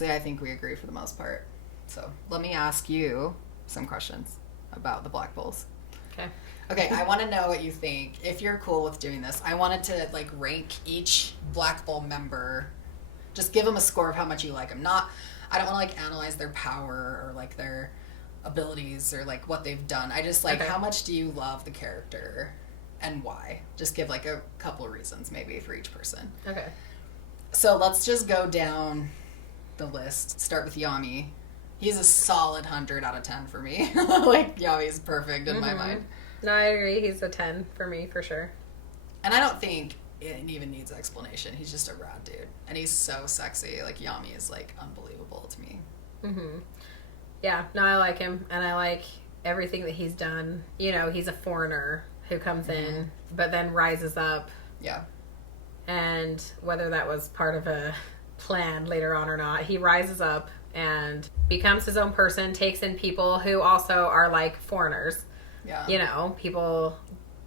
honestly, I think we agree for the most part. So let me ask you some questions about the Black Bulls. Okay, I want to know what you think. If you're cool with doing this, I wanted to like rank each Black Bull member. Just give them a score of how much you like them. I don't want to like analyze their power or like their abilities or like what they've done. I just like, how much do you love the character and why? Just give like a couple of reasons maybe for each person. Okay. So let's just go down the list. Start with Yami. He's a solid 100 out of 10 for me. Like, Yami's perfect in my mind. No, I agree. He's a 10 for me, for sure. And I don't think it even needs explanation. He's just a rad dude. And he's so sexy. Like, Yami is, like, unbelievable to me. Mm-hmm. Yeah, no, I like him. And I like everything that he's done. You know, he's a foreigner who comes in, but then rises up. Yeah. And whether that was part of a plan later on or not, he rises up and becomes his own person, takes in people who also are, like, foreigners. Yeah. You know, people...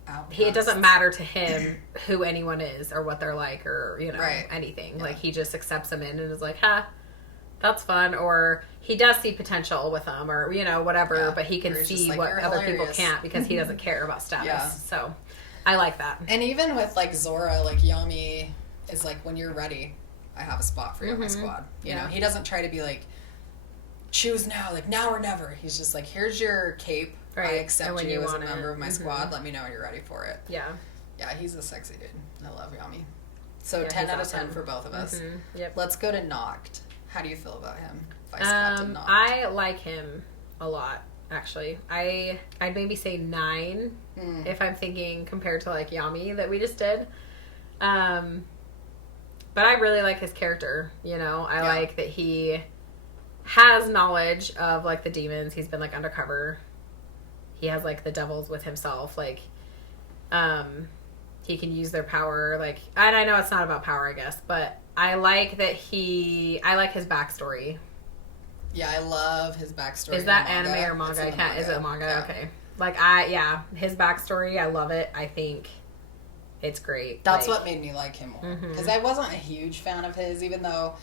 Outcasts. It doesn't matter to him who anyone is or what they're like or, you know, anything. Yeah. Like, he just accepts them in and is like, that's fun. Or he does see potential with them or, you know, whatever, but he can see like, what other people can't because he doesn't care about status. Yeah. So, I like that. And even with, like, Zora, like, Yami is like, when you're ready, I have a spot for you on my squad. You know, he doesn't try to be like, choose now, like, now or never. He's just like, here's your cape. Right. I accept you as a member of my squad. Let me know when you're ready for it. Yeah. Yeah, he's a sexy dude. I love Yami. So 10 out of 10 for both of us. Yep. Let's go to Noct. How do you feel about him? Vice Captain Noct. I like him a lot, actually. I'd maybe say 9 if I'm thinking compared to like Yami that we just did. But I really like his character, you know. I like that he has knowledge of like the demons. He's been like undercover. He has, like, the devils with himself. Like, he can use their power. Like, and I know it's not about power, I guess. But I like that I like his backstory. Yeah, I love his backstory. Is that anime or manga? Is it a manga? Yeah. Okay. Like, his backstory, I love it. I think it's great. That's what made me like him more. Because I wasn't a huge fan of his, even though...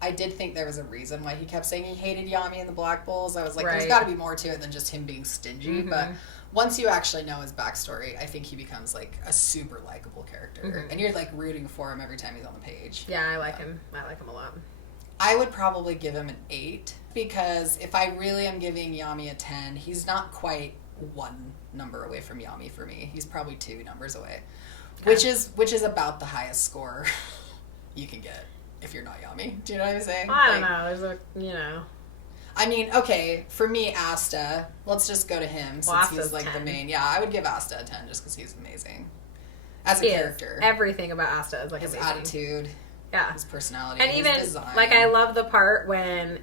I did think there was a reason why he kept saying he hated Yami and the Black Bulls. I was like, there's got to be more to it than just him being stingy. But once you actually know his backstory, I think he becomes, like, a super likable character. And you're, like, rooting for him every time he's on the page. Yeah, I like him. I like him a lot. I would probably give him an 8. Because if I really am giving Yami a 10, he's not quite 1 number away from Yami for me. He's probably 2 numbers away. Okay. Which is about the highest score you can get. If you're not Yami. Do you know what I'm saying? I don't know. There's a, you know. I mean, okay, for me, Asta, let's just go to him since Asta's he's like 10. the main. Yeah, I would give Asta a 10 just because he's amazing. As a character. Everything about Asta is like his amazing. attitude. Yeah. His personality. And his even, design. like, I love the part when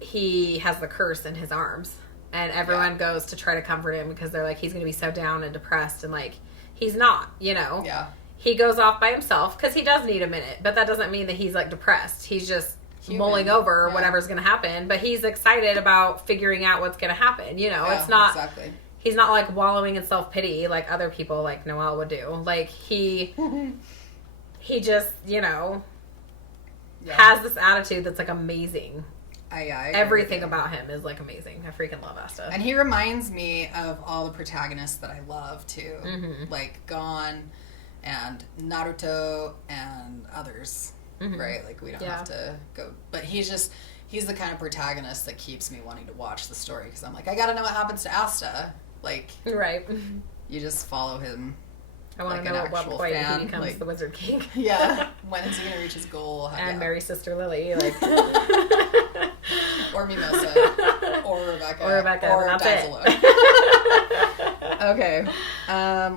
he has the curse in his arms. And everyone goes to try to comfort him because they're like, he's going to be so down and depressed. And, like, he's not, you know? Yeah. He goes off by himself because he does need a minute, but that doesn't mean that he's like depressed. He's just mulling over whatever's going to happen, but he's excited about figuring out what's going to happen. You know, it's not, he's not like wallowing in self-pity like other people like Noelle would do. Like he just, you know, has this attitude that's like amazing. Everything about him is like amazing. I freaking love Asta. And he reminds me of all the protagonists that I love too. Like Gon and Naruto and others, right? Like, we don't have to go... But he's the kind of protagonist that keeps me wanting to watch the story, because I'm like, I gotta know what happens to Asta. Like, you just follow him. I want to know at what point he becomes the Wizard King. Yeah. When is he gonna reach his goal? And marry Sister Lily, like... or Mimosa. Or Rebecca. Or Dazzalo. Okay.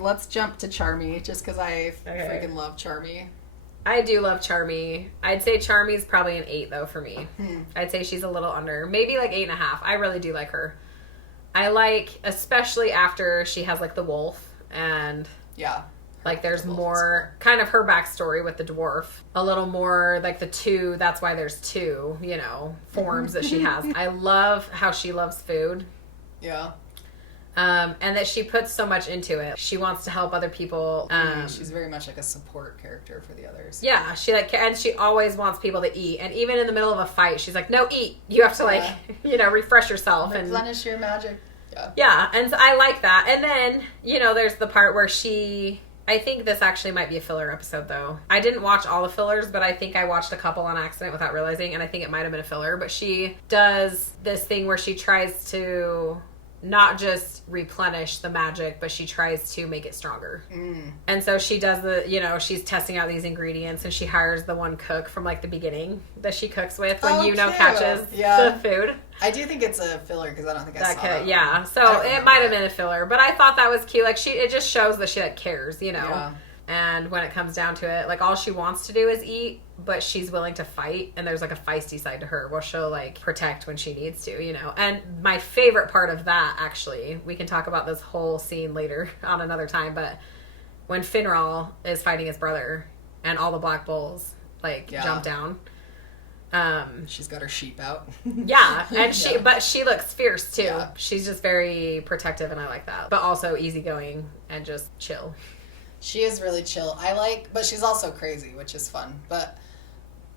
Let's jump to Charmy, just because I freaking love Charmy. I do love Charmy. I'd say Charmy's probably an 8, though, for me. I'd say she's a little under. Maybe, like, 8.5. I really do like her. I like, especially after she has, like, the wolf, and... Yeah. Like, there's more, kind of her backstory with the dwarf. A little more, like, the 2, that's why there's 2, you know, forms that she has. I love how she loves food. Yeah. And that she puts so much into it. She wants to help other people. She's very much like a support character for the others. Yeah, and she always wants people to eat. And even in the middle of a fight, she's like, no, eat. You have to refresh yourself. Replenish your magic. Yeah, and so I like that. And then, there's the part where I think this actually might be a filler episode, though. I didn't watch all the fillers, but I think I watched a couple on accident without realizing, and I think it might have been a filler. But she does this thing where she tries to not just replenish the magic, but she tries to make it stronger. And so she does she's testing out these ingredients, and she hires the one cook from like the beginning that she cooks with when catches the food. I do think it's a filler because I don't think I saw that. Yeah, so it might have been a filler, but I thought that was cute. Like it just shows that she like cares, Yeah. And when it comes down to it, like all she wants to do is eat, but she's willing to fight, and there's like a feisty side to her where she'll like protect when she needs to, And my favorite part of that, actually, we can talk about this whole scene later on another time, but when Finral is fighting his brother and all the black bulls jump down. She's got her sheep out. Yeah, and but she looks fierce too. Yeah. She's just very protective, and I like that. But also easygoing and just chill. She is really chill. But she's also crazy, which is fun. But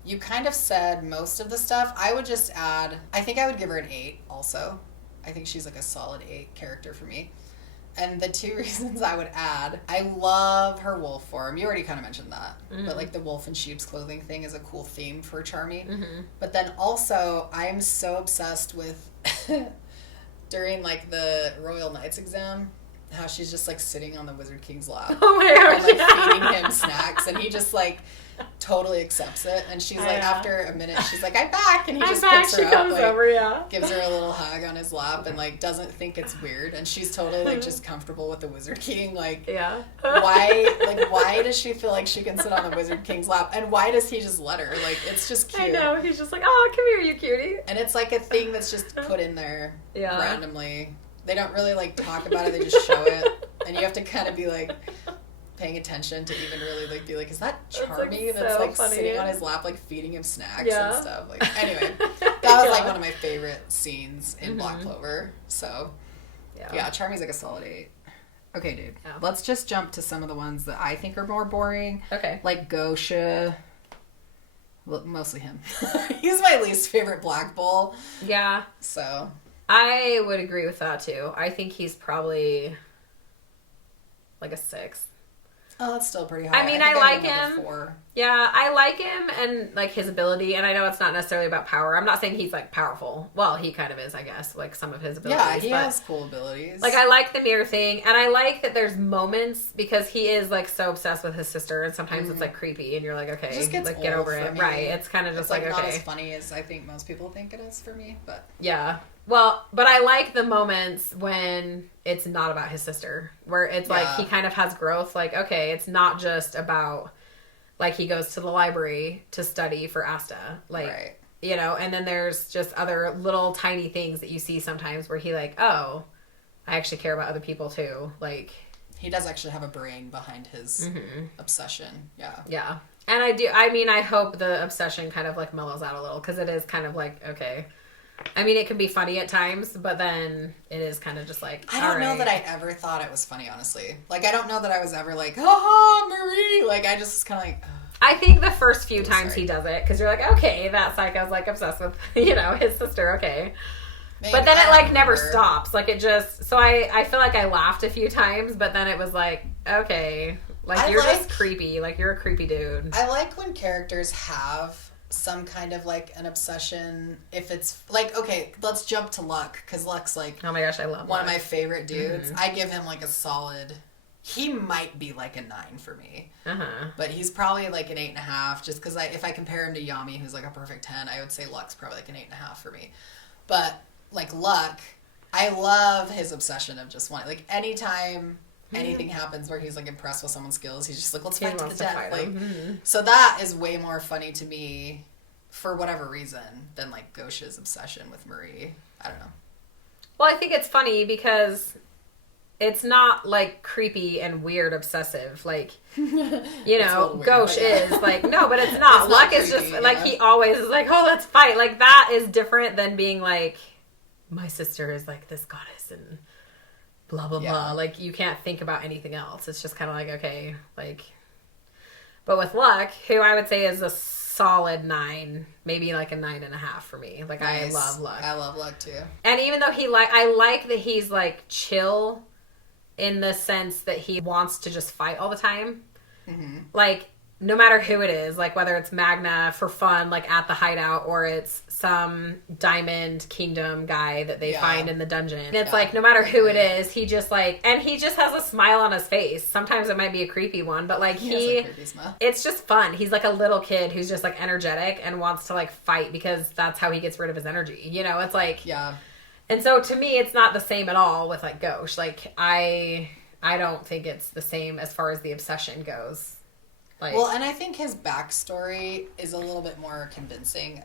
you kind of said most of the stuff. I would just add, I think I would give her an 8 also. I think she's like a solid 8 character for me. And the 2 reasons I would add, I love her wolf form. You already kind of mentioned that. Mm-hmm. But like the wolf in sheep's clothing thing is a cool theme for Charmy. Mm-hmm. But then also, I am so obsessed with, during like the Royal Knights exam, how she's just like sitting on the Wizard King's lap. Oh my gosh. And like feeding him snacks, and he just like totally accepts it. And she's like, after a minute, she's like, I'm back. And he just picks her up, like, gives her a little hug on his lap, and like doesn't think it's weird. And she's totally like just comfortable with the Wizard King. Like, why does she feel like she can sit on the Wizard King's lap? And why does he just let her? Like, it's just cute. I know. He's just like, oh, come here, you cutie. And it's like a thing that's just put in there randomly. They don't really like talk about it, they just show it. And you have to kind of be like paying attention to even really like be like, is that Charmy that's like sitting on his lap like feeding him snacks and stuff? Like, anyway, that was like one of my favorite scenes in Black Clover. So yeah, Charmy's like a solid 8. Okay, dude. Yeah. Let's just jump to some of the ones that I think are more boring. Okay. Like Gosha. Well, mostly him. He's my least favorite Black Bull. Yeah. So I would agree with that too. I think he's probably like a 6. Oh, that's still pretty high. I mean, I like him. 4. Yeah, I like him and like his ability. And I know it's not necessarily about power. I'm not saying he's like powerful. Well, he kind of is, I guess, like some of his abilities. Yeah, he has cool abilities. Like, I like the mirror thing, and I like that there's moments because he is like so obsessed with his sister, and sometimes it's like creepy, and you're like, okay, it just like get over it. Right? It's kind of just like not okay, as funny as I think most people think it is for me, but yeah. Well, but I like the moments when it's not about his sister, where it's like he kind of has growth. Like, okay, it's not just about, like, he goes to the library to study for Asta. Like, you know, and then there's just other little tiny things that you see sometimes where he like, oh, I actually care about other people too. Like, he does actually have a brain behind his obsession. Yeah. Yeah. And I hope the obsession kind of like mellows out a little, because it is kind of like, okay. I mean, it can be funny at times, but then it is kind of just like, I don't know that I ever thought it was funny, honestly. Like, I don't know that I was ever like, haha, Marie. Like, I just kind of like, I think the first few times he does it, because you're like, okay, that psycho's like obsessed with, you know, his sister, okay. Maybe, but then it like never stops. Like, it just, so I feel like I laughed a few times, but then it was like, okay, like, you're just creepy. Like, you're a creepy dude. I like when characters have some kind of like an obsession. If it's like, okay, let's jump to Luck, because Luck's like, oh my gosh, I love one of my favorite dudes. I give him like a solid, he might be like a 9 for me, but he's probably like an 8.5, just because if I compare him to Yami, who's like a perfect 10, I would say Luck's probably like an 8.5 for me. But like Luck, I love his obsession of just wanting, like, anytime anything happens where he's like impressed with someone's skills, he's just like, let's fight to the death. Like, so that is way more funny to me for whatever reason than like Gosha's obsession with Marie. I don't know. Well, I think it's funny because it's not like creepy and weird obsessive, like, you know, Gauche is like, no, but it's not. Luck is just like, he always is like, oh, let's fight. Like, that is different than being like, my sister is like this goddess and blah, blah, blah. Like, you can't think about anything else. It's just kind of like, okay, like... But with Luck, who I would say is a solid 9, maybe like a 9.5 for me. Like, nice. I love Luck. I love Luck, too. And even though I like that he's, like, chill in the sense that he wants to just fight all the time. Mm-hmm. Like... No matter who it is, like whether it's Magna for fun, like at the hideout, or it's some Diamond Kingdom guy that they find in the dungeon. And it's like, no matter who it is, he just like, and he just has a smile on his face. Sometimes it might be a creepy one, but like it's just fun. He's like a little kid who's just like energetic and wants to like fight because that's how he gets rid of his energy. You know, it's like, And so to me, it's not the same at all with like Gauche. Like I don't think it's the same as far as the obsession goes. Like, well, and I think his backstory is a little bit more convincing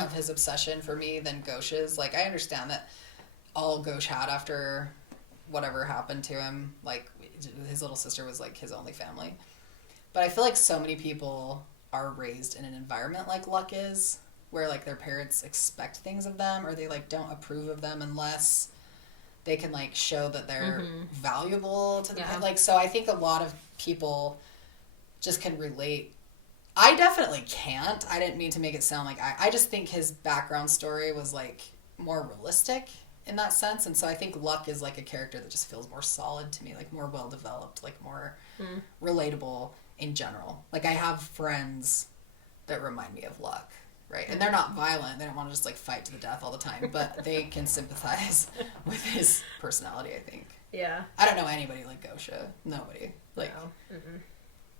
of his obsession for me than Gauche's. Like, I understand that all Gauche had after whatever happened to him, like, his little sister was, like, his only family. But I feel like so many people are raised in an environment like Luck is, where, like, their parents expect things of them, or they, like, don't approve of them unless they can, like, show that they're valuable to the like, so I think a lot of people... just can relate. I definitely can't. I didn't mean to make it sound like I just think his background story was like more realistic in that sense. And so I think Luck is like a character that just feels more solid to me, like more well developed, like more relatable in general. Like I have friends that remind me of Luck, right? And they're not violent. They don't want to just like fight to the death all the time, but they can sympathize with his personality, I think. Yeah. I don't know anybody like Gauche. Nobody. Like no.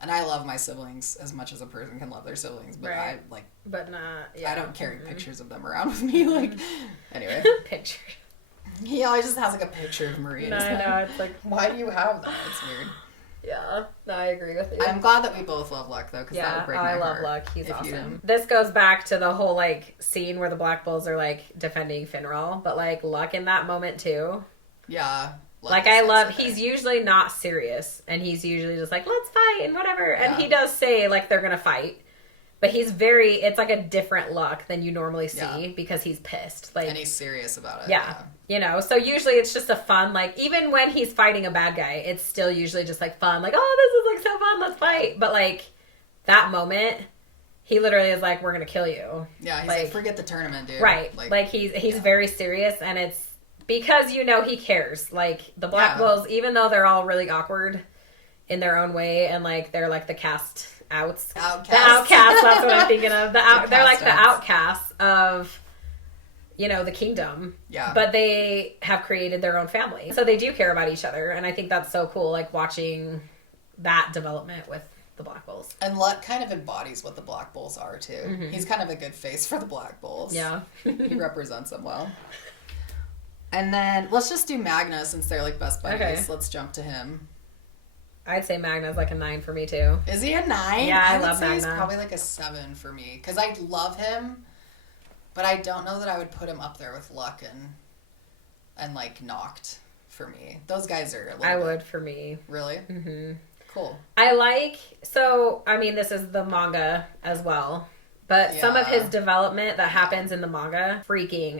And I love my siblings as much as a person can love their siblings, but I like. But not. Yeah. I don't carry pictures of them around with me. Like, anyway. Picture. He always just has like a picture of Marie. No, I know. It's like, why do you have that? It's weird. Yeah, no, I agree with you. I'm glad that we both love Luck though, because that would break my heart. I love Luck. He's awesome. This goes back to the whole like scene where the Black Bulls are like defending Finral, but like Luck in that moment too. Yeah. Like, I love, he's usually not serious, and he's usually just like, let's fight, and whatever, and he does say, like, they're gonna fight, but he's it's like a different Luck than you normally see, because he's pissed, like, and he's serious about it. Yeah, you know, so usually it's just a fun, like, even when he's fighting a bad guy, it's still usually just, like, fun, like, oh, this is, like, so fun, let's fight, but, like, that moment... He literally is like, we're gonna kill you. Yeah, he's like forget the tournament, dude. Right, like he's very serious, and it's... Because, you know, he cares. Like, the Black Bulls, even though they're all really awkward in their own way, and, like, they're, like, the cast outs. The outcasts, that's what I'm thinking of. They're, like, the outcasts of, you know, the kingdom. Yeah. But they have created their own family. So they do care about each other, and I think that's so cool, like, watching that development with the Black Bulls. And Luck kind of embodies what the Black Bulls are, too. Mm-hmm. He's kind of a good face for the Black Bulls. Yeah. He represents them well. And then, let's just do Magna, since they're, like, best buddies. Okay. Let's jump to him. I'd say Magna's, like, a 9 for me, too. Is he a 9? Yeah, I love Magna. He's probably, like, a 7 for me. Because I love him, but I don't know that I would put him up there with Luck and like, Noct for me. Those guys are a little would, for me. Really? Mm-hmm. Cool. I mean, this is the manga as well. But some of his development that happens in the manga,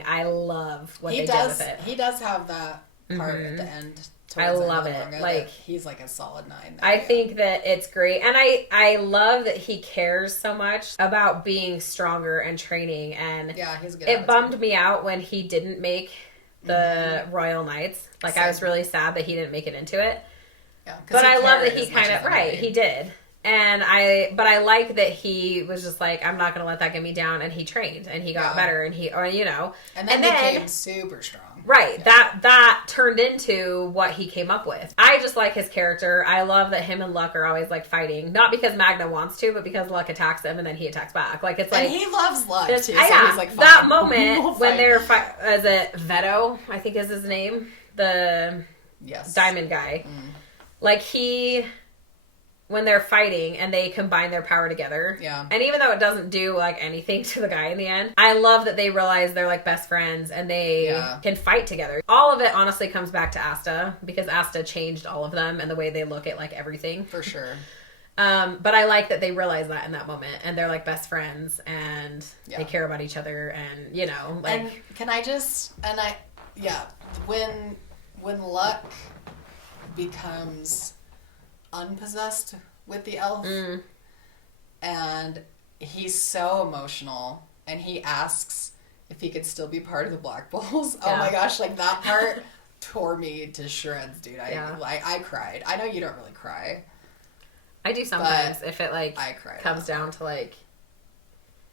I love what they did with it. He does have that part at the end. I love it. Like, he's like a solid 9. I think that it's great. And I love that he cares so much about being stronger and training. And he's a good it bummed me out when he didn't make the Royal Knights. Like, I was really sad that he didn't make it into it. Yeah, but I love that he kind of, he did. And I like that he was just like, I'm not going to let that get me down. And he trained and he got better and And then became super strong. Right. Yeah. That turned into what he came up with. I just like his character. I love that him and Luck are always like fighting. Not because Magna wants to, but because Luck attacks him and then he attacks back. Like, it's like. And he loves Luck too. So he's like, fine. That moment when they're is it Veto, I think is his name? The diamond guy. Mm. Like when they're fighting and they combine their power together. Yeah. And even though it doesn't do like anything to the guy in the end, I love that they realize they're like best friends and they can fight together. All of it honestly comes back to Asta, because Asta changed all of them and the way they look at like everything. For sure. But I like that they realize that in that moment and they're like best friends and they care about each other and, you know, like. And can I just, when Luck becomes unpossessed with the elf, and he's so emotional, and he asks if he could still be part of the Black Bulls. Yeah. Oh my gosh, like that part tore me to shreds, dude. I cried. I know you don't really cry. I do sometimes if it like comes down to like,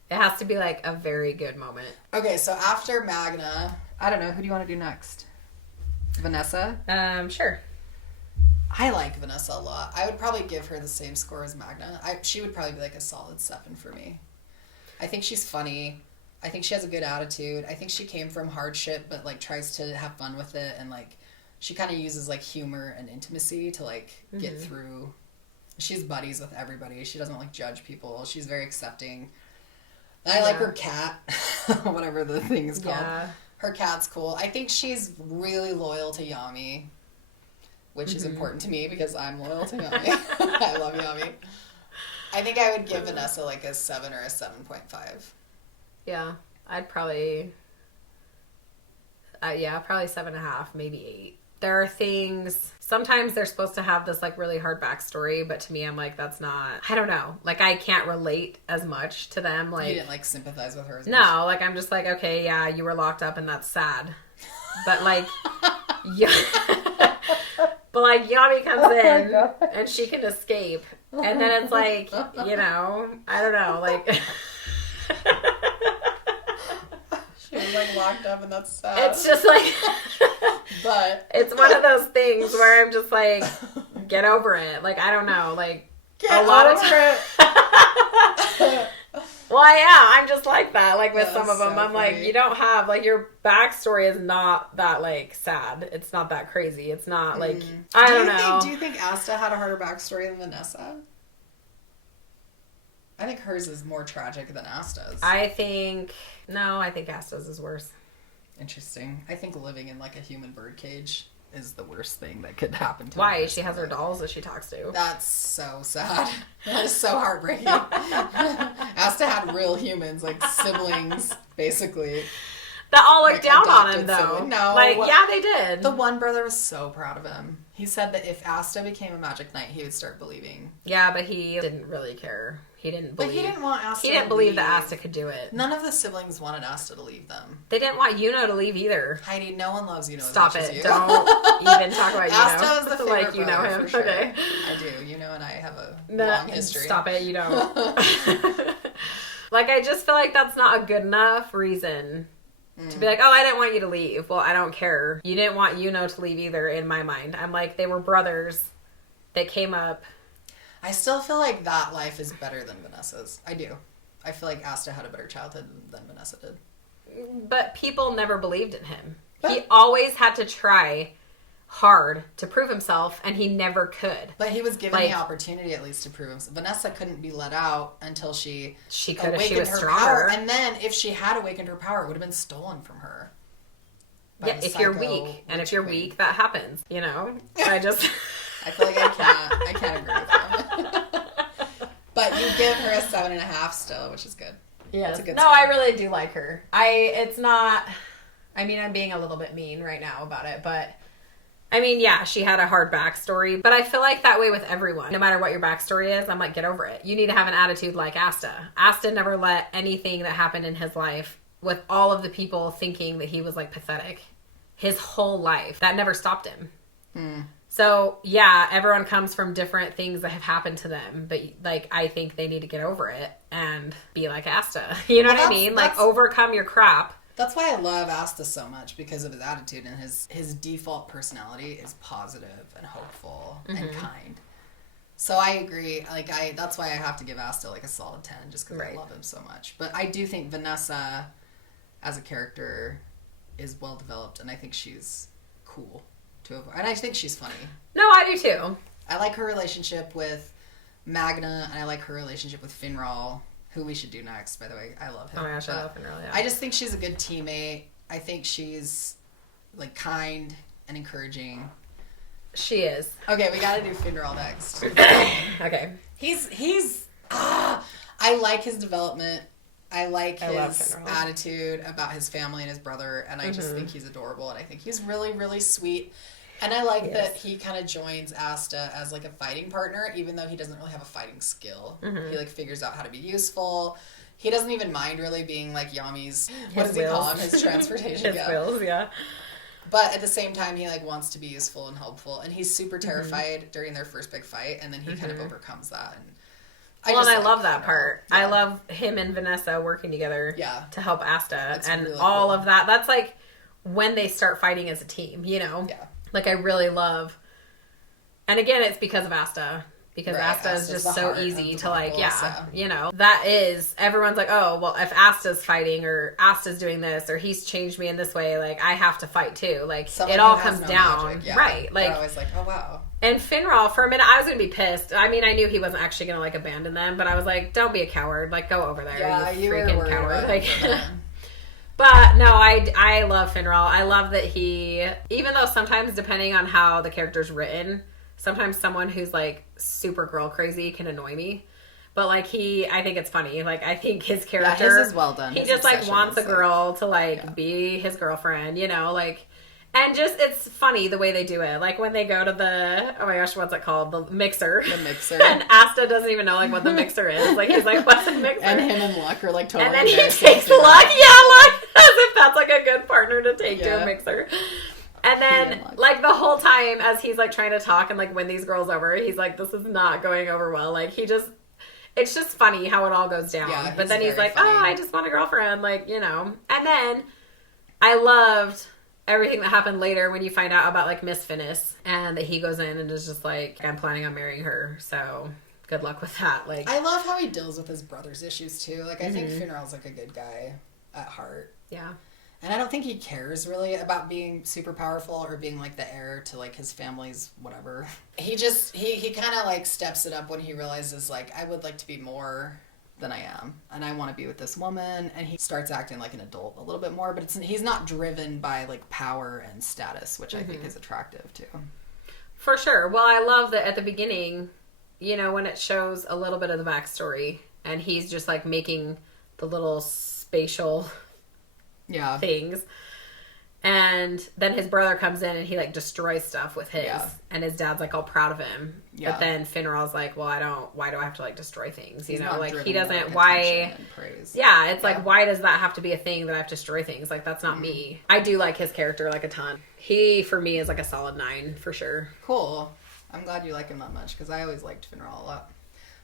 it has to be like a very good moment. Okay, so after Magna, I don't know, who do you want to do next? Vanessa? Sure. I like Vanessa a lot. I would probably give her the same score as Magna. She would probably be like a solid 7 for me. I think she's funny. I think she has a good attitude. I think she came from hardship, but like tries to have fun with it, and like she kind of uses like humor and intimacy to like get through. She's buddies with everybody. She doesn't like judge people. She's very accepting. And I like her cat, whatever the thing is called. Yeah. Her cat's cool. I think she's really loyal to Yami, which is important to me because I'm loyal to Yami. I love Yami. I think I would give Vanessa like a 7 or a 7.5. Yeah, I'd probably... probably 7.5, maybe 8. There are things... Sometimes they're supposed to have this like really hard backstory, but to me, I'm like, that's not... I don't know. Like, I can't relate as much to them. Like, you didn't like sympathize with her as much? No, like, I'm just like, okay, yeah, you were locked up and that's sad. But like... yeah. But like, Yami comes in and she can escape. And then it's like, you know, I don't know, like... She was like locked up and that's sad. It's just like... But it's one of those things where I'm just like, get over it. Like, I don't know. Like, get a lot of it. Well, yeah, I'm just like that. Like with some of them, I'm funny. Like, you don't have like your backstory is not that like sad. It's not that crazy. It's not like I don't know. Do you think Asta had a harder backstory than Vanessa? I think hers is more tragic than Asta's. I think Asta's is worse. Interesting. I think living in like a human bird cage is the worst thing that could happen to her. Why? She has her dolls that she talks to. That's so sad. That is so heartbreaking. Asta had real humans, like siblings, basically. That all looked down on him, though. No. Like, yeah, they did. The one brother was so proud of him. He said that if Asta became a magic knight, he would start believing. Yeah, but he didn't really care. He didn't believe. But he didn't want Asta He didn't believe that Asta could do it. None of the siblings wanted Asta to leave them. They didn't want Yuno to leave either. Heidi, no one loves Yuno Stop as much it. as you. Don't even talk about Yuno. Asta is the favorite like, you know him. For sure. Okay. I do. Yuno and I have a long history. Stop it. You don't. Like, I just feel like that's not a good enough reason to be like, oh, I didn't want you to leave. Well, I don't care. You didn't want Yuno to leave either in my mind. I'm like, they were brothers that came up. I still feel like that life is better than Vanessa's. I do. I feel like Asta had a better childhood than Vanessa did. But people never believed in him. He always had to try hard to prove himself, and he never could. But he was given the opportunity at least to prove himself. Vanessa couldn't be let out until she could awakened if she was her stronger. Power. And then if she had awakened her power, it would have been stolen from her. Yeah, if you're weak. And if you're weak, that happens. You know? I feel like I can't agree with him. But you give her a 7.5 still, which is good. Yeah. That's a good score. I really do like her. I'm being a little bit mean right now about it, but I mean, yeah, she had a hard backstory, but I feel like that way with everyone. No matter what your backstory is, I'm like, get over it. You need to have an attitude like Asta. Asta never let anything that happened in his life, with all of the people thinking that he was like pathetic, his whole life, that never stopped him. So yeah, everyone comes from different things that have happened to them, but like, I think they need to get over it and be like Asta. You know what I mean? Like, overcome your crap. That's why I love Asta so much, because of his attitude, and his default personality is positive and hopeful and kind. So I agree. Like, that's why I have to give Asta like a solid 10, just because I love him so much. But I do think Vanessa, as a character, is well developed, and I think she's cool too, and I think she's funny. No, I do too. I like her relationship with Magna, and I like her relationship with Finral, who we should do next, by the way. I love him. Oh my gosh, I love Finral, yeah. I just think she's a good teammate. I think she's like kind and encouraging. She is. Okay, we gotta do Finral next. Okay. I like his development. I like his attitude about his family and his brother, and I just think he's adorable, and I think he's really, really sweet. And I like that he kind of joins Asta as like a fighting partner, even though he doesn't really have a fighting skill. He like figures out how to be useful. He doesn't even mind really being like Yami's, what does he call him? His transportation. His wheels, yeah. But at the same time, he like wants to be useful and helpful, and he's super terrified during their first big fight, and then he kind of overcomes that. And I love that part. Yeah. I love him and Vanessa working together to help Asta, it's and really all cool. of that. That's like when they start fighting as a team, you know? Yeah. Like I really love, and again, it's because of Asta. Because Asta is just so easy to like, you know, that is, everyone's like, oh, well, if Asta's fighting or Asta's doing this or he's changed me in this way, like, I have to fight too. Like, it all comes down. Right. Like, they're always like, oh, wow. And Finral, for a minute, I was going to be pissed. I mean, I knew he wasn't actually going to, like, abandon them, but I was like, don't be a coward. Like, go over there. Yeah, you freaking coward. Like, but no, I love Finral. I love that he, even though sometimes, depending on how the character's written, sometimes someone who's like super girl crazy can annoy me. But like I think it's funny. Like I think his character, his is well done. He just like wants a girl to like be his girlfriend, you know, like, and just, it's funny the way they do it. Like when they go to the, oh my gosh, what's it called? The mixer. The mixer. And Asta doesn't even know like what the mixer is. Like he's like, what's a mixer? And him and Luck are like totally. And then he takes Luck, Luck, as if that's like a good partner to take to a mixer. And then, like, the whole time as he's, like, trying to talk and, like, win these girls over, he's like, this is not going over well. Like, it's just funny how it all goes down. Yeah, but then he's like, funny. I just want a girlfriend. Like, you know. And then I loved everything that happened later when you find out about, like, Miss Finnis. And that he goes in and is just like, I'm planning on marrying her. So, good luck with that. Like, I love how he deals with his brother's issues, too. Like, I think Finral's, like, a good guy at heart. Yeah. And I don't think he cares really about being super powerful or being like the heir to like his family's whatever. He just, he kind of like steps it up when he realizes like, I would like to be more than I am. And I want to be with this woman. And he starts acting like an adult a little bit more, but he's not driven by like power and status, which I think is attractive too. For sure. Well, I love that at the beginning, you know, when it shows a little bit of the backstory and he's just like making the little spatial things, and then his brother comes in and he like destroys stuff with his, and his dad's like all proud of him, but then Finral's like, well, why do I have to like destroy things, you know, like he doesn't, why it's like, why does that have to be a thing that I have to destroy things, like that's not me. I do like his character like a ton. He for me is like a solid 9 for sure. Cool. I'm glad you like him that much because I always liked Finral a lot.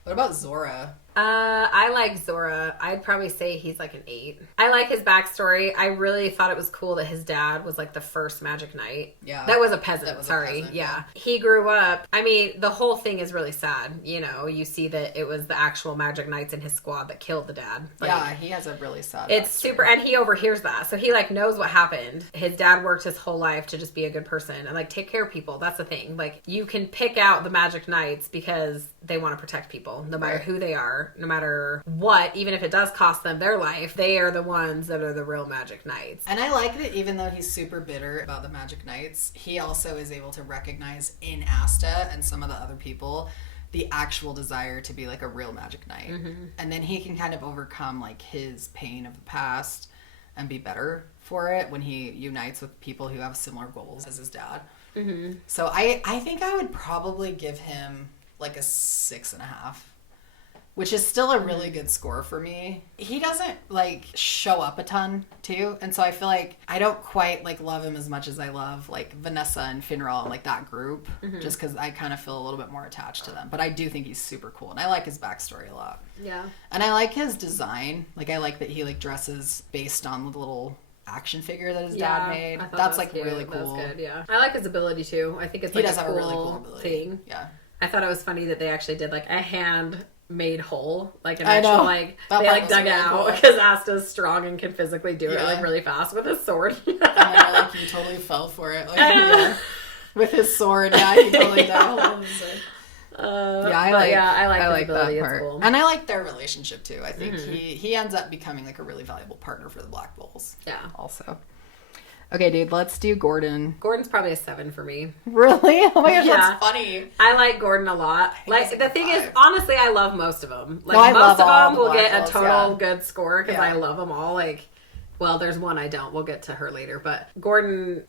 What about Zora? I like Zora. I'd probably say he's like an 8. I like his backstory. I really thought it was cool that his dad was like the first Magic Knight. Yeah. That was a peasant. Yeah. He grew up. I mean, the whole thing is really sad. You know, you see that it was the actual Magic Knights in his squad that killed the dad. Like, yeah, he has a really sad It's backstory. Super, and he overhears that. So he like knows what happened. His dad worked his whole life to just be a good person and like take care of people. That's the thing. Like you can pick out the Magic Knights because they want to protect people, no matter who they are, no matter what, even if it does cost them their life, they are the ones that are the real Magic Knights. And I like that even though he's super bitter about the Magic Knights, he also is able to recognize in Asta and some of the other people the actual desire to be like a real Magic Knight. And then he can kind of overcome like his pain of the past and be better for it when he unites with people who have similar goals as his dad. So I think I would probably give him like a 6.5. Which is still a really good score for me. He doesn't, like, show up a ton, too. And so I feel like I don't quite, like, love him as much as I love, like, Vanessa and Finral and, like, that group. Just because I kind of feel a little bit more attached to them. But I do think he's super cool. And I like his backstory a lot. Yeah. And I like his design. Like, I like that he, like, dresses based on the little action figure that his dad made. That's, like, really cool. That's good, yeah. I like his ability, too. I think it's, like, he does have a really cool ability. Thing. Yeah. I thought it was funny that they actually did, like, a hand made hole, like an actual like that they like dug really out because cool. Asta's strong and can physically do it like really fast with his sword. And then, like he totally fell for it, like with his sword. Yeah, he totally dug a hole. I like that part, cool. And I like their relationship too. I think he ends up becoming like a really valuable partner for the Black Bulls. Yeah, also. Okay, dude, let's do Gordon. Gordon's probably a 7 for me. Really? Oh my gosh, that's funny. I like Gordon a lot. Like, the thing is, honestly, I love most of them. Like, most of them will get a total good score because I love them all. Like, Well, there's one I don't. We'll get to her later. But Gordon,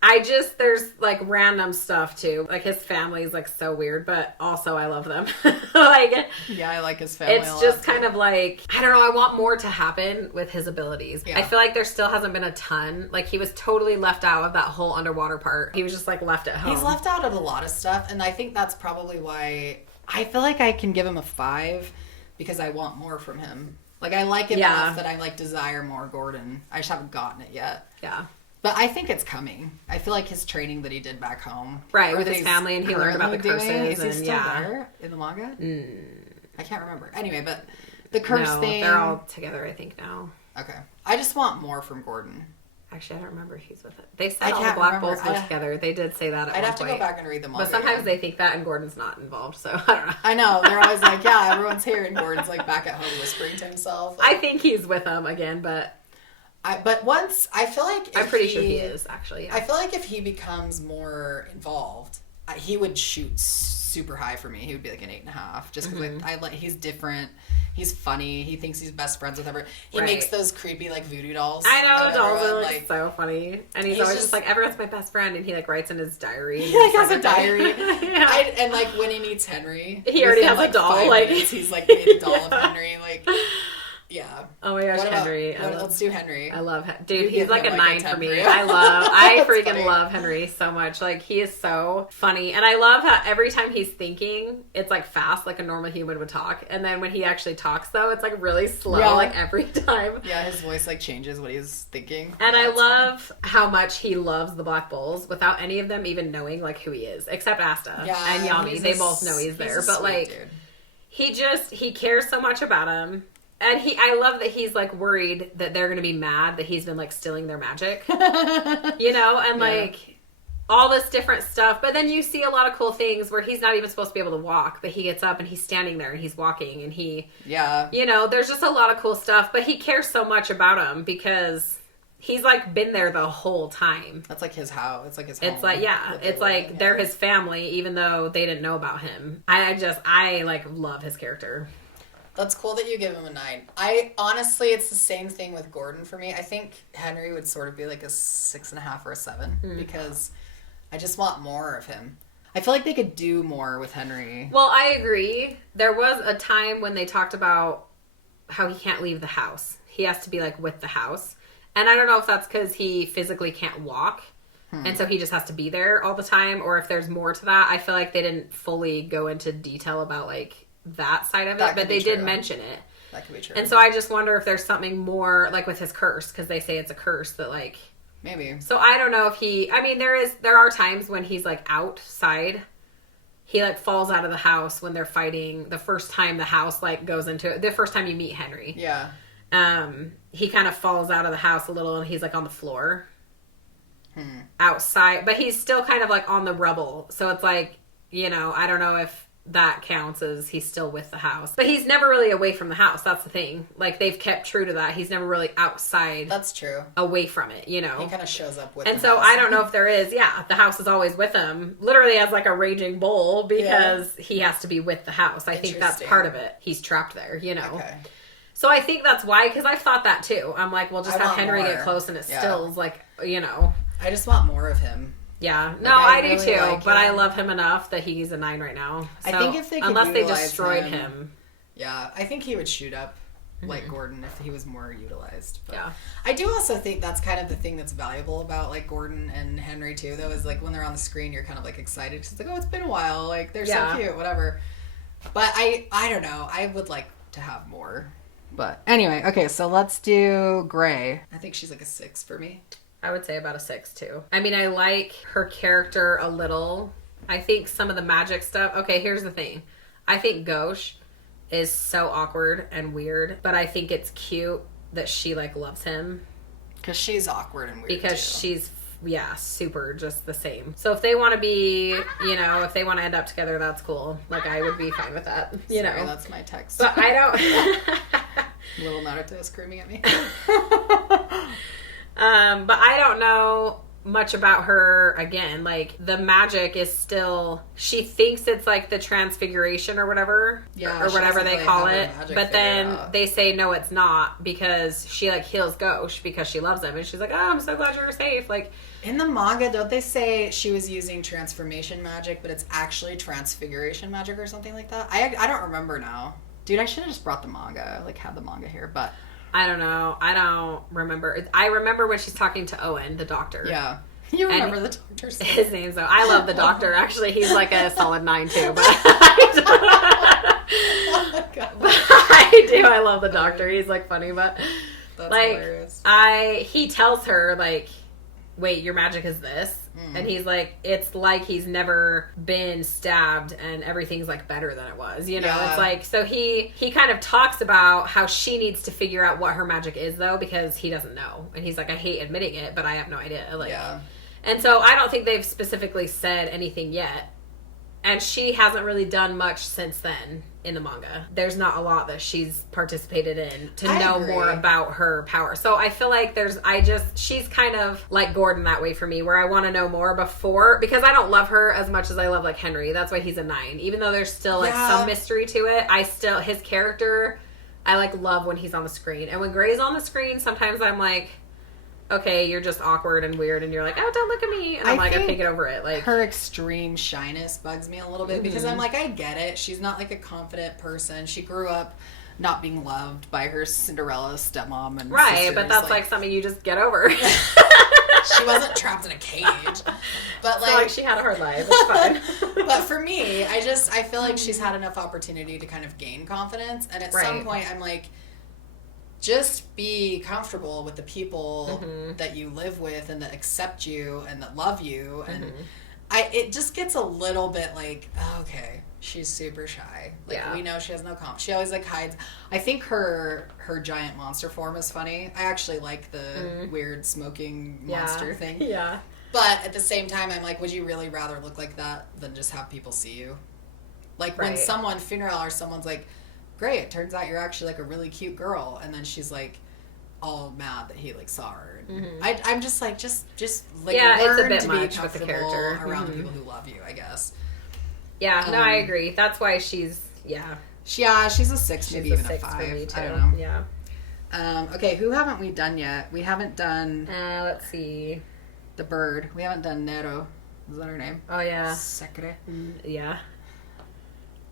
there's like random stuff too. Like his family is like so weird, but also I love them. Like, yeah, I like his family. It's just kind of like, I don't know. I want more to happen with his abilities. Yeah. I feel like there still hasn't been a ton. Like he was totally left out of that whole underwater part. He was just like left at home. He's left out of a lot of stuff. And I think that's probably why I feel like I can give him a 5 because I want more from him. Like, I like him enough that I, like, desire more Gordon. I just haven't gotten it yet. Yeah. But I think it's coming. I feel like his training that he did back home. Right, with his family, and he learned about the curses. Is he still there in the manga? I can't remember. Anyway, but the curse thing... they're all together, I think, now. Okay. I just want more from Gordon. Actually, I don't remember if he's with it. They said all the Black Bulls were together. They did say that at one point. I'd have to go back and read them all. But sometimes they think that, and Gordon's not involved, so I don't know. I know. They're always like, yeah, everyone's here, and Gordon's like back at home whispering to himself. Like, I think he's with them again, but... But once, I feel like... I'm pretty sure he is, actually. Yeah. I feel like if he becomes more involved, he would shoot super high for me. He would be like an 8.5, just because he's different. He's funny. He thinks he's best friends with everyone. He makes those creepy like voodoo dolls. I know, dolls are like so funny. And he's always just like, everyone's my best friend, and he like writes in his diary. He like has a diary. And like when he meets Henry, he already has a doll. Like he's like made a doll of Henry. Like, yeah. Oh my gosh, Henry. Let's do Henry. I love dude. He's like a 9 for me. I freaking love Henry so much. Like he is so funny, and I love how every time he's thinking, it's like fast, like a normal human would talk, and then when he actually talks, though, it's like really slow, like every time. Yeah, his voice like changes what he's thinking. And I love how much he loves the Black Bulls without any of them even knowing like who he is, except Asta and Yami. They both know he's there, but like he cares so much about him. And I love that he's like worried that they're going to be mad that he's been like stealing their magic, and like all this different stuff. But then you see a lot of cool things where he's not even supposed to be able to walk, but he gets up and he's standing there and he's walking and there's just a lot of cool stuff. But he cares so much about him because he's like been there the whole time. That's like his house. It's like his home. It's like, it's like they're his family, even though they didn't know about him. I like love his character. That's cool that you give him a 9. I honestly, it's the same thing with Gordon for me. I think Henry would sort of be like a 6.5 or a 7 because I just want more of him. I feel like they could do more with Henry. Well, I agree. There was a time when they talked about how he can't leave the house. He has to be like with the house. And I don't know if that's because he physically can't walk. And so he just has to be there all the time, or if there's more to that. I feel like they didn't fully go into detail about like that side of it, but they did mention it. That could be true. And so I just wonder if there's something more like with his curse, because they say it's a curse that like maybe. So I don't know if there are times when he's like outside. He like falls out of the house when they're fighting. The first time the house like goes into it, the first time you meet Henry. Yeah. He kind of falls out of the house a little, and he's like on the floor outside, but he's still kind of like on the rubble. So it's like, I don't know if that counts as he's still with the house. But he's never really away from the house. That's the thing. Like, they've kept true to that. He's never really outside. That's true. Away from it, He kind of shows up with and so house. I don't know if there is, the house is always with him. Literally as like a raging bull because he has to be with the house. I think that's part of it. He's trapped there, Okay. So I think that's why, because I've thought that too. I'm like, well, just have Henry get close and it stills, like, I just want more of him. Yeah, no, I do too, but I love him enough that he's a 9 right now. So, I think if they could unless they destroyed him. Yeah, I think he would shoot up like Gordon if he was more utilized. But yeah. I do also think that's kind of the thing that's valuable about like Gordon and Henry too, though, is like when they're on the screen, you're kind of like excited because it's like, oh, it's been a while, like they're so cute, whatever. But I don't know, I would like to have more. But anyway, okay, so let's do Gray. I think she's like a 6 for me. I would say about a 6 too. I mean, I like her character a little. I think some of the magic stuff. Okay, here's the thing. I think Gauche is so awkward and weird, but I think it's cute that she like loves him. Because she's awkward and weird because too. She's super just the same. So if they want to be, if they want to end up together, that's cool. Like I would be fine with that. Sorry, that's my text. But I don't. Little Naruto screaming at me. But I don't know. much about her again. Like, the magic is still, she thinks it's like the transfiguration or whatever. Yeah. Or whatever they call it. But then they say, no, it's not, because she like heals ghosts because she loves them. And she's like, oh, I'm so glad you're safe. Like, in the manga, don't they say she was using transformation magic, but it's actually transfiguration magic or something like that? I don't remember now. Dude, I should have just brought the manga, like had the manga here, but... I don't know. I don't remember. I remember when she's talking to Owen, the doctor. Yeah. You remember the doctor's name. His name's Owen. I love the doctor. Actually, he's like a solid 9 too. But Oh my God. I do. I love the doctor. He's like funny, but That's like hilarious. he tells her like, wait, your magic is this? And he's like, it's like he's never been stabbed and everything's like better than it was, you know? Yeah. It's like, so he kind of talks about how she needs to figure out what her magic is though, because he doesn't know. And he's like, I hate admitting it, but I have no idea. Like, yeah. And so I don't think they've specifically said anything yet. And she hasn't really done much since then in the manga. There's not a lot that she's participated in to know more about her power. So I feel like she's kind of like Gordon that way for me, where I want to know more before, because I don't love her as much as I love like Henry. That's why he's a 9. Even though there's still like some mystery to it, his character, I like love when he's on the screen. And when Gray's on the screen, sometimes I'm like, okay, you're just awkward and weird, and you're like, oh, don't look at me. And I'm like, I can't get over it. Like, her extreme shyness bugs me a little bit, because I'm like, I get it. She's not like a confident person. She grew up not being loved by her Cinderella stepmom and right, sisters. But that's like something you just get over. She wasn't trapped in a cage, but like she had a hard life. It's fine. But for me, I feel like she's had enough opportunity to kind of gain confidence, and at some point, I'm like, just be comfortable with the people that you live with and that accept you and that love you. And it just gets a little bit like, oh, okay, she's super shy. Like, we know she has no confidence. She always like hides. I think her giant monster form is funny. I actually like the weird smoking monster thing. Yeah. But at the same time, I'm like, would you really rather look like that than just have people see you? Like, when funeral or someone's like, great, it turns out you're actually like a really cute girl, and then she's like all mad that he like saw her. I'm just like, just like, learn it's a bit to much be with the comfortable character around the people who love you, I guess. No, I agree. That's why she's she's a 6, maybe even a 5. For me too. I don't know. Yeah. Okay, who haven't we done yet? We haven't done let's see, the bird. We haven't done Nero. Is that her name? Oh yeah. Secre. Yeah.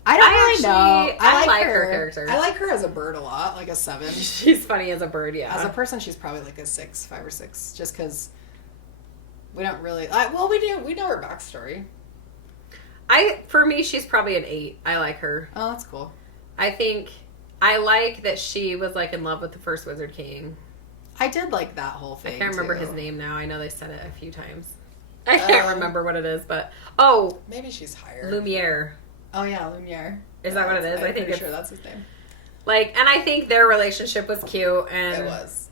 I don't really know. I like her character. I like her as a bird a lot, like a 7. She's funny as a bird, yeah. As a person, she's probably like a 6, 5 or 6, just because we don't really... we know her backstory. For me, she's probably an 8. I like her. Oh, that's cool. I think... I like that she was like in love with the first Wizard King. I did like that whole thing, I can't remember his name now. I know they said it a few times. I can't remember what it is, but... Oh! Maybe she's higher. Lumiere. Oh yeah, Lumiere. Is that what it is? I'm pretty sure that's his name. Like, and I think their relationship was cute, and it was.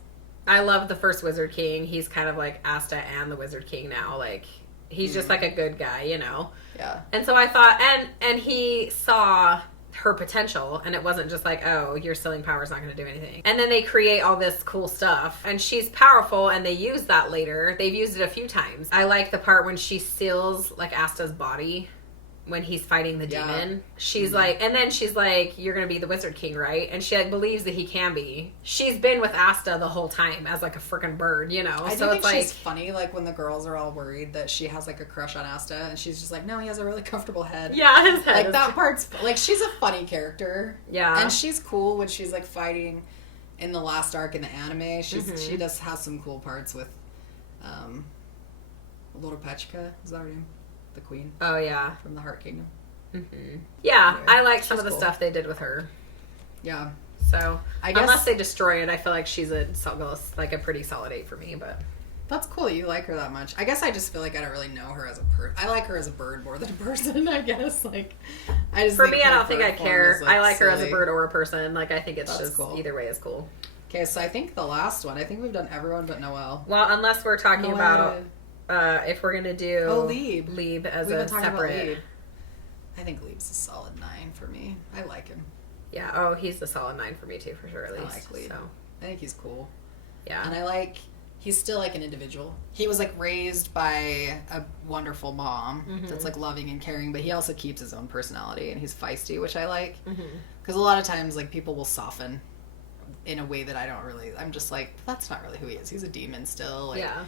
I love the first Wizard King. He's kind of like Asta and the Wizard King now. Like, he's just like a good guy, you know. Yeah. And so I thought, and he saw her potential, and it wasn't just like, oh, your stealing power is not going to do anything. And then they create all this cool stuff, and she's powerful, and they use that later. They've used it a few times. I like the part when she steals like Asta's body when he's fighting the demon. She's like, and then she's like, you're gonna be the Wizard King, right? And she like believes that he can be. She's been with Asta the whole time as like a freaking bird, you know. I think she's funny, like when the girls are all worried that she has like a crush on Asta, and she's just like, no, he has a really comfortable head. Yeah, his head. Like that part's like, she's a funny character. Yeah, and she's cool when she's like fighting in the last arc in the anime. She does have some cool parts with Lodopechka. Is that her name? The queen. Oh yeah, from the Heart Kingdom. Yeah, anyway, I like some of the stuff they did with her. Yeah. So I guess, unless they destroy it, I feel like she's a pretty solid 8 for me. But that's cool. You like her that much. I guess I just feel like I don't really know her as a person. I like her as a bird more than a person. I guess I just for me, I don't think I care. I like her as a bird or a person. Like I think it's just cool. Either way is cool. Okay, so I think the last one. I think we've done everyone but Noelle. Well, unless we're talking about. If we're gonna do Lieb as a separate, I think Lieb's a solid 9 for me. I like him. Yeah. He's a solid 9 for me too, for sure. At least. I like Lieb. So I think he's cool. Yeah. And I like he's still like an individual. He was like raised by a wonderful mom that's like loving and caring, but he also keeps his own personality, and he's feisty, which I like. Because a lot of times like people will soften in a way that I don't really, I'm just like, that's not really who he is. He's a demon still. Like, yeah.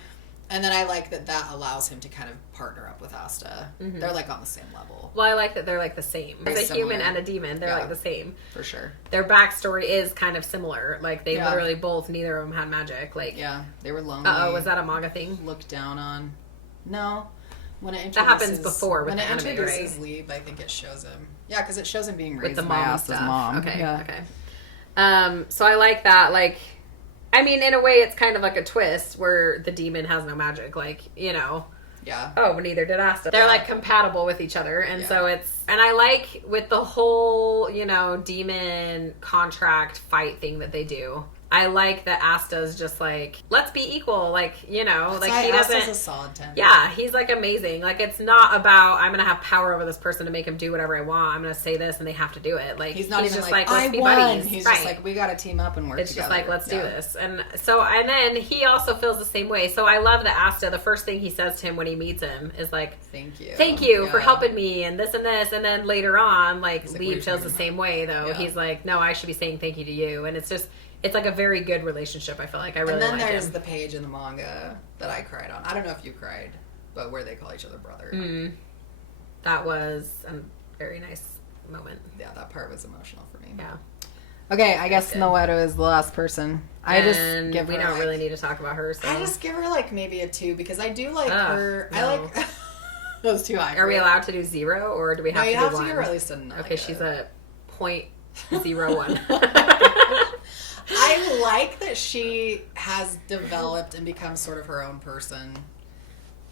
And then I like that allows him to kind of partner up with Asta. They're like on the same level. Well, I like that they're like the same. As a human and a demon, they're like the same. For sure. Their backstory is kind of similar. Like they literally both, neither of them had magic. Like they were lonely. Was that a manga thing? Looked down on. No. When it that happens before with the anime, when it introduces Leap, I think it shows him. Yeah, because it shows him being raised by Asta's mom. Okay, okay. So I like that. Like, I mean, in a way, it's kind of like a twist where the demon has no magic. Like, you know. Yeah. Oh, but neither did Asta. They're like compatible with each other. And so it's, and I like with the whole, you know, demon contract fight thing that they do. I like that Asta's just like, let's be equal. Like, you know, that's like he doesn't. Asta's a solid 10. Yeah, he's like amazing. Like, it's not about I'm gonna have power over this person to make him do whatever I want. I'm gonna say this and they have to do it. Like, he's not even just like let's be won. buddies. He's just like, we gotta team up and work it's together. It's just like, let's do this. And so, and then he also feels the same way. So I love that Asta, the first thing he says to him when he meets him is like, thank you for helping me and this and this. And then later on, like Lee feels the same way though. Yeah. He's like, no, I should be saying thank you to you. And it's just, it's like a very good relationship, I feel like. I really like it. And then there's the page in the manga that I cried on. I don't know if you cried, but where they call each other brother. That was a very nice moment. Yeah, that part was emotional for me. Yeah. Okay, I guess Noeto is the last person. We don't really need to talk about her. So. I just give her like maybe a 2 because I do like her. No. I like those 2 high. Are we allowed to do 0 or do we have to do 1? No, you have to give her at least a 9. Okay, she's a 0.01. I like that she has developed and become sort of her own person.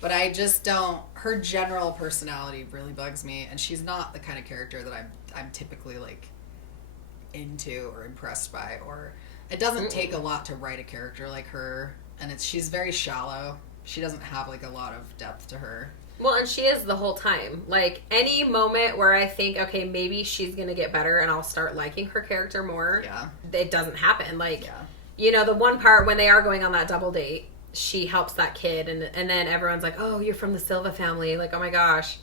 But I just don't. Her general personality really bugs me, and she's not the kind of character that I'm typically like into or impressed by. Or it doesn't take a lot to write a character like her, and she's very shallow. She doesn't have like a lot of depth to her. Well, and she is the whole time. Like, any moment where I think, okay, maybe she's going to get better and I'll start liking her character more, it doesn't happen. Like, you know, the one part when they are going on that double date, she helps that kid, and then everyone's like, oh, you're from the Silva family. Like, oh my gosh,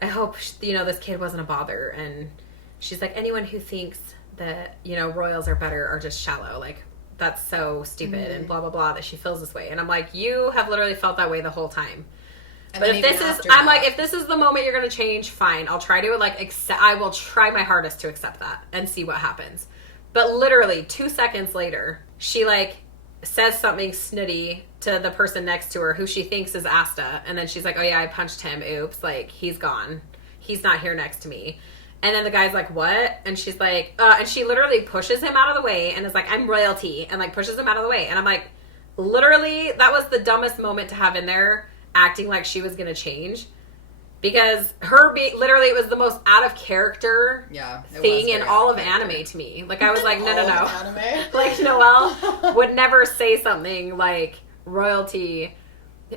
I hope, you know, this kid wasn't a bother. And she's like, anyone who thinks that, you know, royals are better are just shallow. Like, that's so stupid and blah, blah, blah, that she feels this way. And I'm like, you have literally felt that way the whole time. But if this is, I'm like, if this is the moment you're going to change, fine. I'll try to, like, I will try my hardest to accept that and see what happens. But literally 2 seconds later, she, like, says something snooty to the person next to her who she thinks is Asta. And then she's like, oh, yeah, I punched him. Oops. Like, he's gone. He's not here next to me. And then the guy's like, what? And she's like, and she literally pushes him out of the way and is like, I'm royalty. And, like, pushes him out of the way. And I'm like, literally, that was the dumbest moment to have in there. Acting like she was going to change, because literally it was the most out of character thing in all of anime to me. Like, I was like, no. Like, Noelle would never say something like royalty.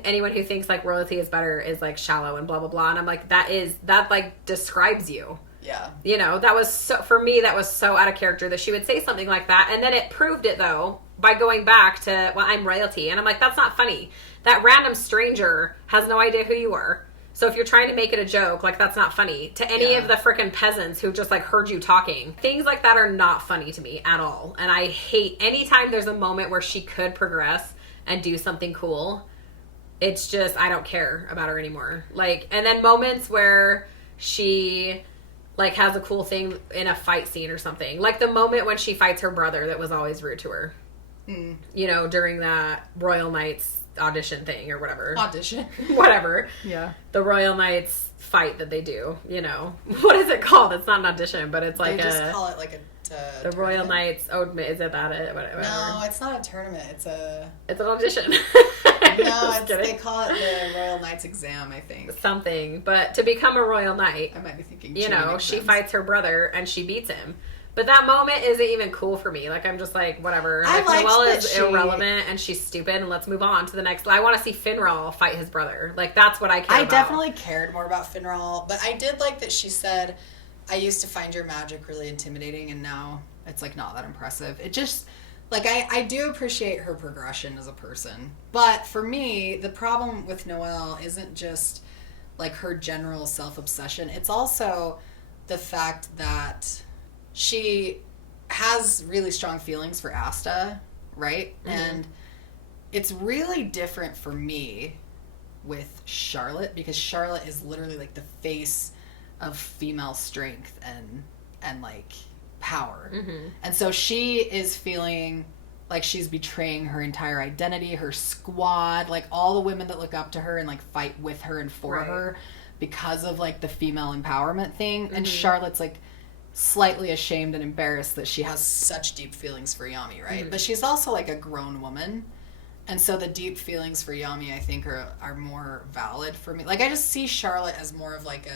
Anyone who thinks like royalty is better is like shallow and blah, blah, blah. And I'm like, that like describes you. Yeah. You know, that was so, for me, that was so out of character that she would say something like that. And then it proved it though, by going back to, well, I'm royalty. And I'm like, that's not funny. That random stranger has no idea who you are. So if you're trying to make it a joke, like, that's not funny. To any of the freaking peasants who just, like, heard you talking. Things like that are not funny to me at all. And I hate anytime there's a moment where she could progress and do something cool. It's just, I don't care about her anymore. Like, and then moments where she, like, has a cool thing in a fight scene or something. Like the moment when she fights her brother that was always rude to her. You know, during that Royal Knights audition thing or whatever. Whatever. Yeah. The Royal Knights fight that they do, you know. What is it called? It's not an audition, but it's like they just call it like a the Royal Knights. Oh, is it that? Whatever. No, it's not a tournament. It's an audition. No, they call it the Royal Knights exam, I think. Something. But to become a Royal Knight, I might be thinking, you know, she fights her brother and she beats him. But that moment isn't even cool for me. Like, I'm just like, whatever. Like, Noelle is irrelevant and she's stupid, and let's move on to the next. I want to see Finral fight his brother. Like, that's what I care about. I definitely cared more about Finral, but I did like that she said, I used to find your magic really intimidating, and now it's, like, not that impressive. It just, Like, I do appreciate her progression as a person. But for me, the problem with Noelle isn't just, like, her general self-obsession. It's also the fact that she has really strong feelings for Asta, right? Mm-hmm. And it's really different for me with Charlotte, because Charlotte is literally, like, the face of female strength and like, power. Mm-hmm. And so she is feeling like she's betraying her entire identity, her squad, like all the women that look up to her and like fight with her and for her because of like the female empowerment thing. Mm-hmm. And Charlotte's like slightly ashamed and embarrassed that she has such deep feelings for Yami, right? Mm-hmm. But she's also like a grown woman. And so the deep feelings for Yami, I think, are more valid for me. Like, I just see Charlotte as more of like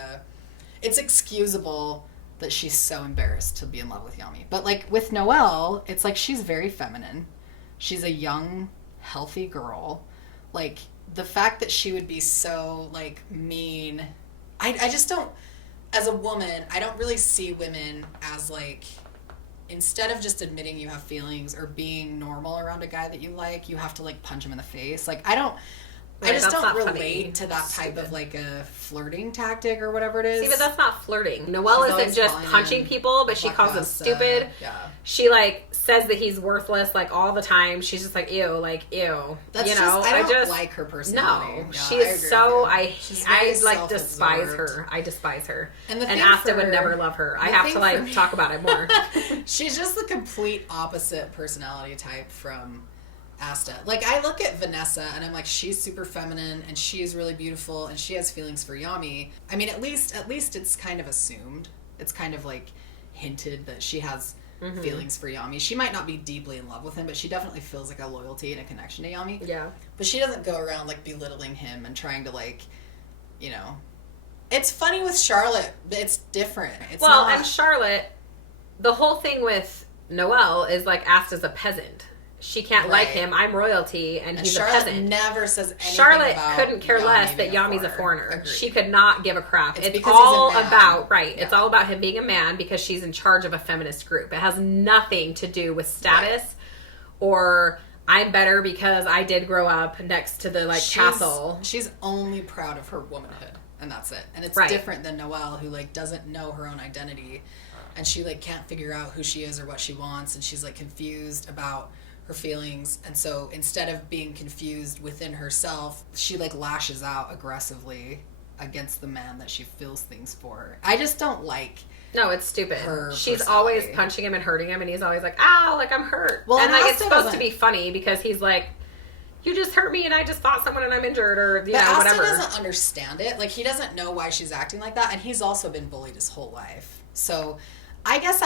it's excusable that she's so embarrassed to be in love with Yami. But, like, with Noelle, it's like she's very feminine. She's a young, healthy girl. Like, the fact that she would be so, like, mean... I just don't... As a woman, I don't really see women as, like... Instead of just admitting you have feelings or being normal around a guy that you like, you have to, like, punch him in the face. Like, I just don't relate to that type of, like, a flirting tactic or whatever it is. See, but that's not flirting. Noelle isn't just punching people, but she calls them stupid. Yeah. She, like, says that he's worthless, like, all the time. She's just like, ew, like, ew. That's you know, I don't like her personality. No. Yeah, she is so, I like, despise her. I despise her. And Asta would never love her. I have to, like, talk about it more. She's just the complete opposite personality type from... Asta. Like, I look at Vanessa and I'm like, she's super feminine and she is really beautiful and she has feelings for Yami. I mean, at least it's kind of assumed. It's kind of like hinted that she has feelings for Yami. She might not be deeply in love with him, but she definitely feels like a loyalty and a connection to Yami. Yeah. But she doesn't go around like belittling him and trying to like, you know. It's funny with Charlotte, but it's different. It's not... and Charlotte, the whole thing with Noelle is like Asta's a peasant. She can't like him. I'm royalty, and he's Charlotte a peasant. Never says anything Charlotte about couldn't care Yami less that Yami's a foreigner. Agreed. She could not give a crap. It's all about Yeah. It's all about him being a man because she's in charge of a feminist group. It has nothing to do with status or I'm better because I did grow up next to the castle. She's only proud of her womanhood, and that's it. And it's different than Noelle, who like doesn't know her own identity, and she like can't figure out who she is or what she wants, and she's like confused about her feelings, and so instead of being confused within herself, she like lashes out aggressively against the man that she feels things for. I just don't like No, it's stupid. She's always punching him and hurting him, and he's always like, ow, like I'm hurt. Well, and like it's supposed to be funny because he's like, you just hurt me and I just fought someone and I'm injured, or whatever. But Asta doesn't understand it. Like, he doesn't know why she's acting like that, and he's also been bullied his whole life. So I guess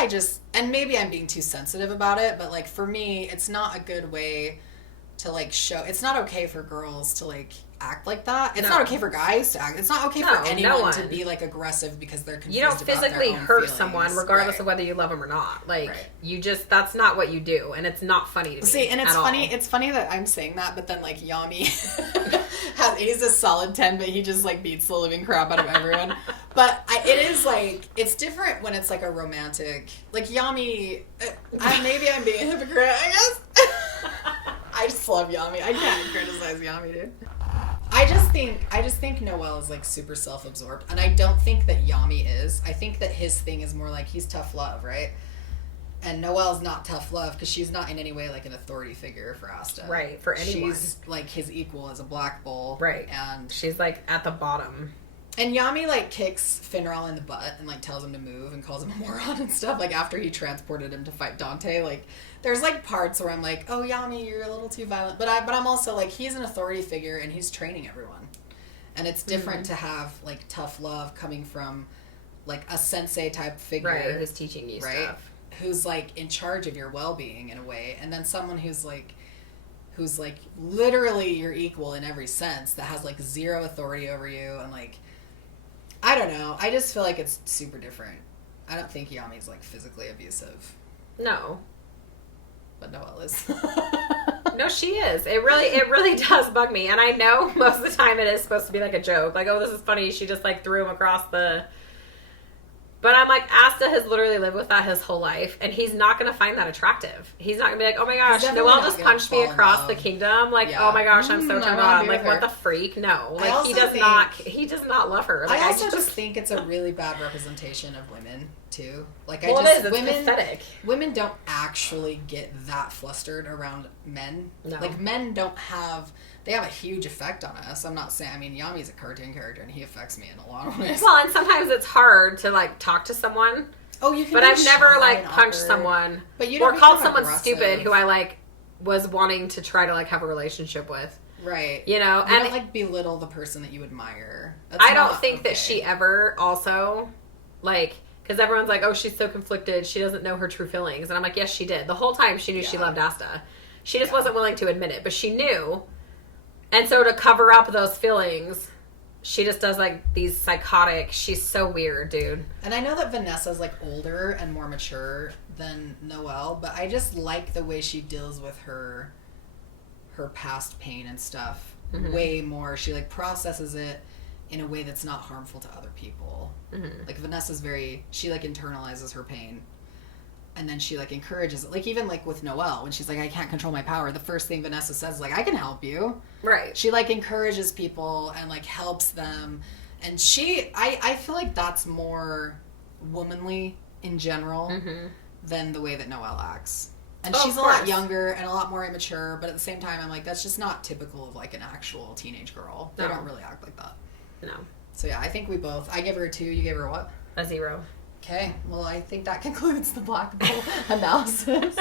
and maybe I'm being too sensitive about it, but, like, for me, it's not a good way to, like, show... It's not okay for girls to, like, act like that. It's not okay for guys to act... It's not okay for anyone to be, like, aggressive because they're confused about their own feelings. You don't physically hurt someone regardless of whether you love them or not. Like, you just... That's not what you do, and it's not funny to me. See, and it's funny... It's funny that I'm saying that, but then, like, Yami... he's a solid 10, but he just, like, beats the living crap out of everyone. But it is, like... It's different when it's, like, a romantic... Like, Yami... maybe I'm being a hypocrite, I guess. I just love Yami. I can't criticize Yami, dude. I just think Noelle is, like, super self-absorbed, and I don't think that Yami is. I think that his thing is more like he's tough love, right? And Noelle's not tough love because she's not in any way, like, an authority figure for Asta. Right, for anyone. She's, like, his equal as a black bull. Right. And she's, like, at the bottom. And Yami, like, kicks Finral in the butt and, like, tells him to move and calls him a moron and stuff. Like, after he transported him to fight Dante, like, there's, like, parts where I'm like, oh, Yami, you're a little too violent. But I'm also, like, he's an authority figure and he's training everyone. And it's different to have, like, tough love coming from, like, a sensei-type figure. Right, who's teaching you stuff. Who's, like, in charge of your well-being, in a way. And then someone who's, like, literally your equal in every sense, that has, like, zero authority over you and, like... I don't know. I just feel like it's super different. I don't think Yami's, like, physically abusive. No. But Noelle is. No, she is. It really does bug me. And I know most of the time it is supposed to be, like, a joke. Like, oh, this is funny. She just, like, threw him across the... But I'm like, Asta has literally lived with that his whole life, and he's not going to find that attractive. He's not going to be like, oh my gosh, Noelle just punched me across the kingdom. Like, oh my gosh, I'm so turned on. Like, what the freak? No. Like, he does not love her. Like, I also just think it's a really bad representation of women, too. Like, it's pathetic. Women don't actually get that flustered around men. No. Like, men don't have... They have a huge effect on us. I'm not saying... I mean, Yami's a cartoon character, and he affects me in a lot of ways. Well, and sometimes it's hard to, like, talk to someone. Oh, you can. But I've never, like, punched someone. But you don't or called someone stupid who I, like, was wanting to try to, like, have a relationship with. Right. You know? You don't, like, belittle the person that you admire. I don't think that she ever also, like... Because everyone's like, oh, she's so conflicted. She doesn't know her true feelings. And I'm like, yes, she did. The whole time she knew she loved Asta. She just wasn't willing to admit it. But she knew... And so to cover up those feelings, she just does, like, these psychotic... She's so weird, dude. And I know that Vanessa's, like, older and more mature than Noelle, but I just like the way she deals with her past pain and stuff way more. She, like, processes it in a way that's not harmful to other people. Mm-hmm. Like, Vanessa's very... She, like, internalizes her pain. And then she, like, encourages it. Like, even, like, with Noelle, when she's like, I can't control my power, the first thing Vanessa says is, like, I can help you. Right. She, like, encourages people and, like, helps them. And I feel like that's more womanly in general than the way that Noelle acts. And she's a lot younger and a lot more immature, but at the same time, I'm like, that's just not typical of, like, an actual teenage girl. They don't really act like that. No. So, yeah, I think I gave her a 2. You gave her a what? A 0. Okay, well, I think that concludes the Black Bowl analysis.